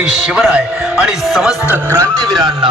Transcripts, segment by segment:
श्री शिवराय आणि समस्त क्रांतीवीरांना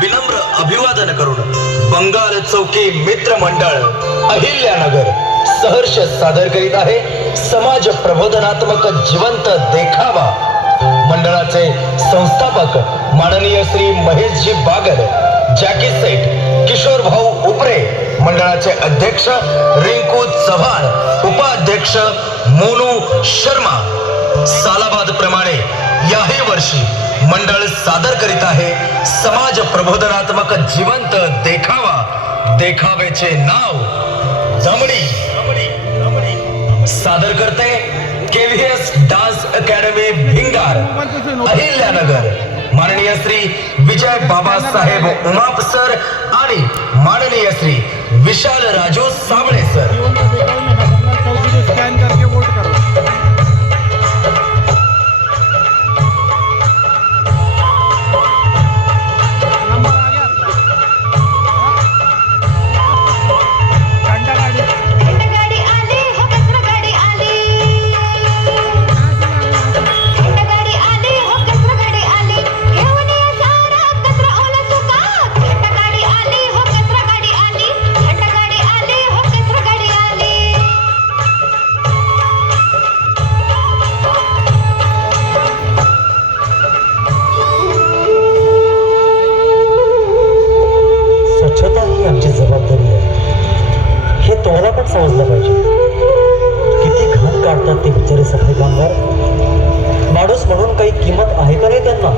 विनम्र अभिवादन करून बंगाल चौकी मित्र मंडळ अहिल्यानगर सहर्ष सादर करीत आहे. समाज प्रबोधनात्मक जिवंत देखावा. मंडळाचे संस्थापक माननीय श्री महेशजी बागर जॅकी सेठ किशोर भाऊ उपरे मंडळाचे अध्यक्ष रिंकू चव्हाण उपाध्यक्ष मोनू शर्मा. सालाबाद प्रमाणे याही वर्षी मंडळ सादर करीत आहे समाज प्रबोधनात्मक जिवंत देखावा देखाव्याचे नाव जमणी सादर करते KVS dance academy Bhingar Ahilyanagar. माननीय श्री विजय बाबासाहेब उमाप सर आणि माननीय श्री विशाल राजू साबळे सर. समजलं पाहिजे. किती घाम काढतात ते बिचारे सफाई कामगार. माणूस म्हणून काही किंमत आहे का नाही त्यांना?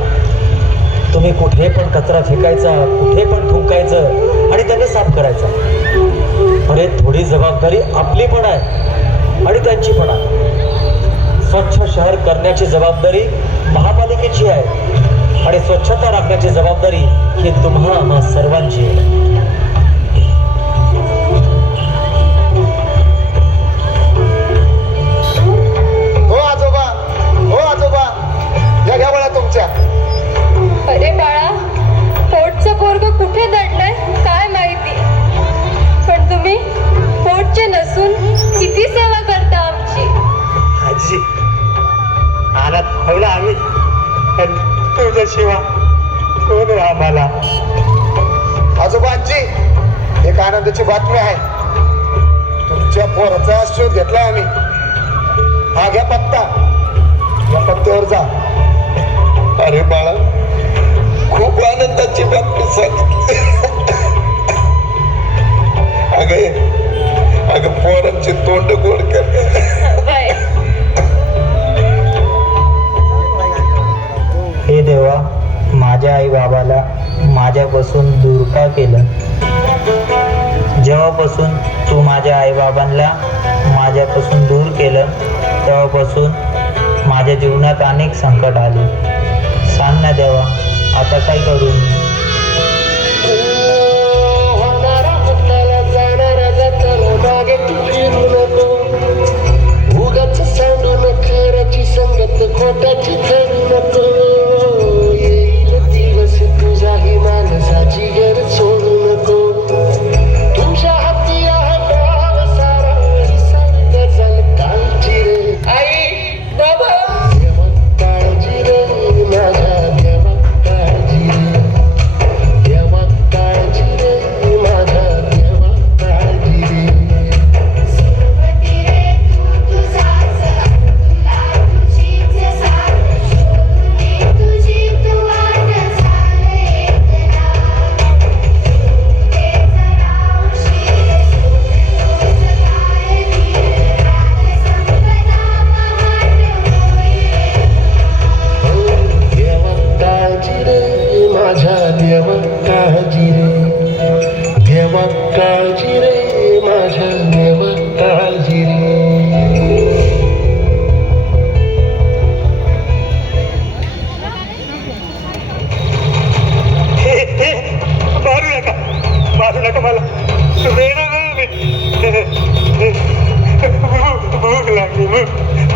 तुम्ही कुठे पण कचरा फेकायचा कुठे पण थुंकायचं आणि त्यांनी साफ करायचा. अरे थोडी जबाबदारी आपली पण आहे आणि त्यांची पण आहे. स्वच्छ शहर करण्याची जबाबदारी महापालिकेची आहे आणि स्वच्छता राखण्याची जबाबदारी ही तुम्हा आम्हा सर्वांची आहे. तुझ्याशिवाय कोण आम्हाला? आजोबा आजी एक आनंदाची बातमी आहे. तुमच्या पोराचा शोध घेतलाय आम्ही. हा घ्या पत्ता. या पत्त्यावर जा. अरे बाळा खूप आनंदाची बातमी सांगितली. अगे अगं पोरांची तोंड गोड कर माझ्या आई बाबाला माझ्यापासून दूर का केलं? जेव्हापासून तू माझ्या आई बाबांना माझ्यापासून दूर केलं तेव्हापासून माझ्या जीवनात अनेक संकट आले. सांग ना देवा आता काय करू मी? तू उगाच सांडू नको खऱ्याची संगत खोट्याची धरू नको. तुझाही माणसाची गरज सोडू नको মাঝা দেওয়াক্কা জিরে দেওয়াক্কা জিরে মাঝা দেওয়াক্কা জিরে मारू नका मारू नका मला वेळ भूक लागली भूक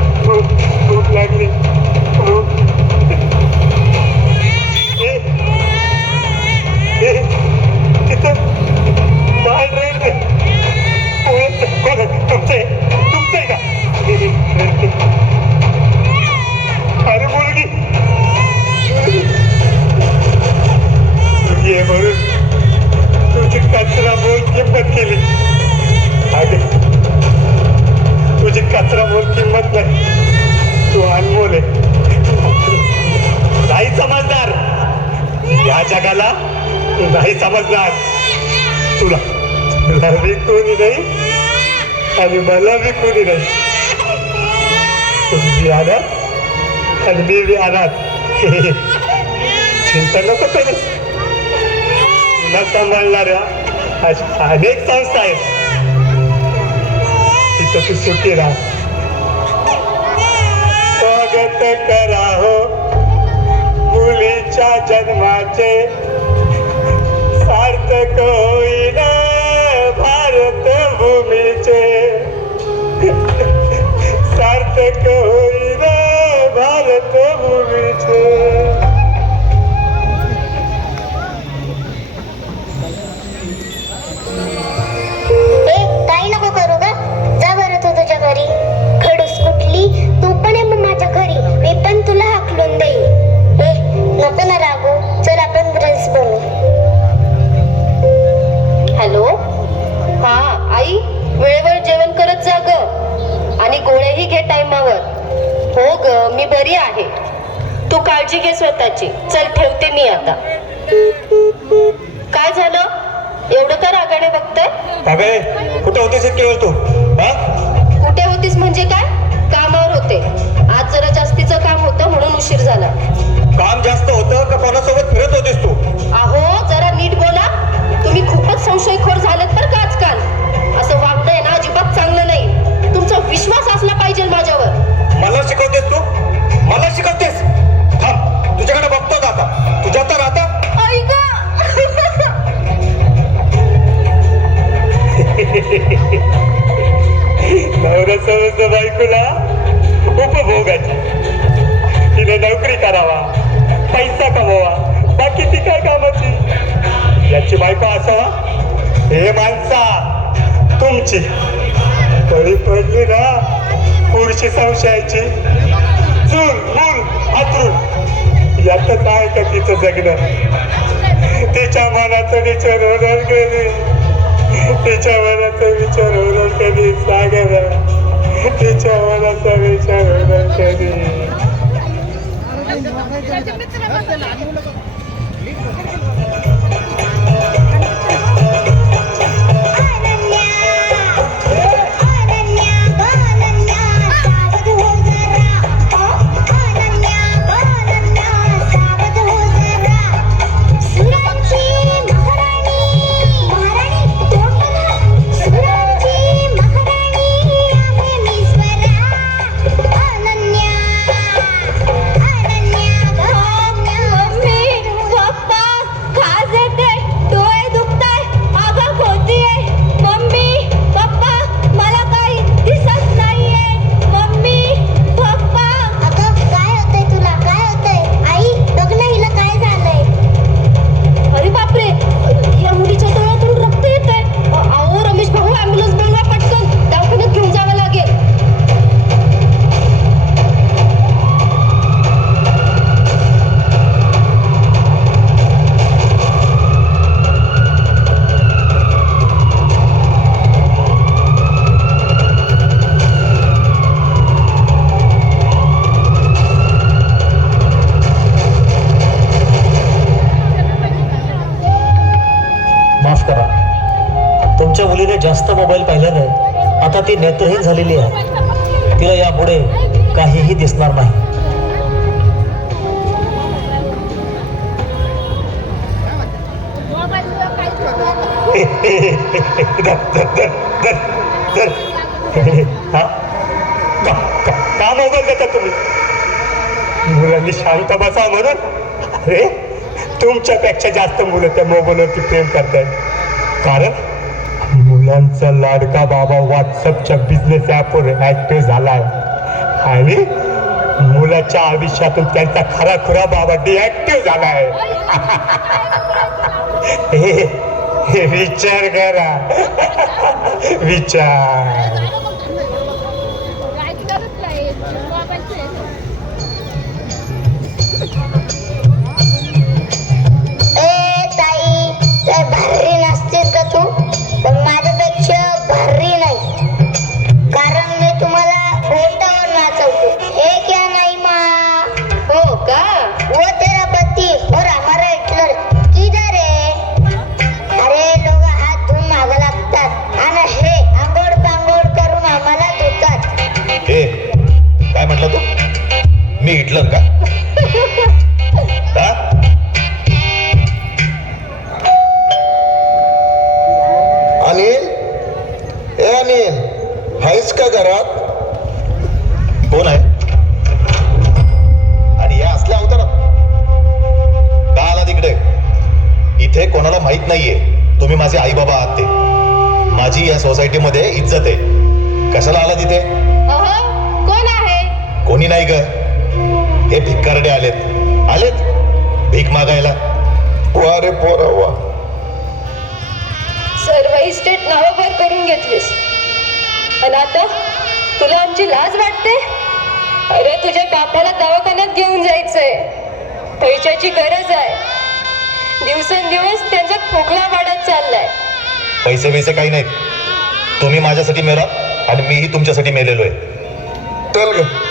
समजणार. तुला. तुला मी कोणी नाही आणि मला मी कोणी नाही. तुम्ही अनाथ आणि मी बी अनाथ चिंता नको करू. तुला सांभाळणाऱ्या अशा अनेक संस्था आहेत. तिथं तू सुखी राहा. स्वागत करा हो मुलीच्या जन्माचे কইরা ভারত ভূমি চে সার্থক घे टाइमावर हो ग मी बरी आहे. तू काळजी घे स्वतःची. चल ठेवते मी आता. काय झालं? एवढं का रागाने बघताय? अबे कुठे होतीस इतके वेळ तू? कुठे होतीस म्हणजे काय? कामावर होते. आज जरा जास्तीचं काम होतं म्हणून उशीर झाला. काम जास्त होतं का कोणासोबत फिरत होतीस तू? नवरा समजत बायकोला उपभोगाची. तिने नोकरी करावा पैसा कमवा बाकी ती काय कामाची? याची बायको असावा? हे माणसा तुमची. कळी पडली ना पुढची संशयाची? चूल मूल हातरून. यातच आहे का तिचं जगणं? तिच्या मनाचं निचर होणार कधी तिच्या मनाचा विचार होणार कधी? सागर तिच्या मनाचा विचार होणार कधी? मुलीने जास्त मोबाईल पाहिल्यानं आता ती नेत्रहीन झालेली आहे. तिला यापुढे काहीही दिसणार नाही. हा. का का- का मोबाईल देता तुम्ही? मुलांनी शांत बसा म्हणून. अरे तुमच्यापेक्षा जास्त मुलं त्या मोबाईलवरती प्रेम करतायत. कारण मुलांचा लाडका बाबा व्हॉट्सअपच्या बिझनेस ॲपवर ॲक्टिव्ह झालाय. आणि मुलाच्या आयुष्यातून त्यांचा खरा खुरा बाबा डिॲक्टिव्ह झालाय. हे हे विचार करा. विचार. मी हिटलर का? अनिल? ए अनिल हायच का घरात? कोण आहे? आणि या असल्या अवतारात? का आला तिकडे. इथे कोणाला माहीत नाहीये. तुम्ही माझे आई बाबा आहात ते. माझी या सोसायटीमध्ये इज्जत आहे. कशाला आला तिथे? अहो कोण आहे? कोणी नाही ग. हे भिकारडे आलेत. आलेत? भीक मागायला. वा रे पोरा वा सर्व इस्टेट नावाभर करून घेतलीस. आणि आता तुला आमची लाज वाटते? अरे तुझ्या बापाला दवाखान्यात घेऊन जायचंय. पैशाची गरज आहे. दिवसेंदिवस त्यांचा खोकला वाढत चाललाय. पैसे बिसे काही नाहीत. तुम्ही माझ्यासाठी मेला आणि मीही तुमच्यासाठी मेलेलो आहे. चल ग.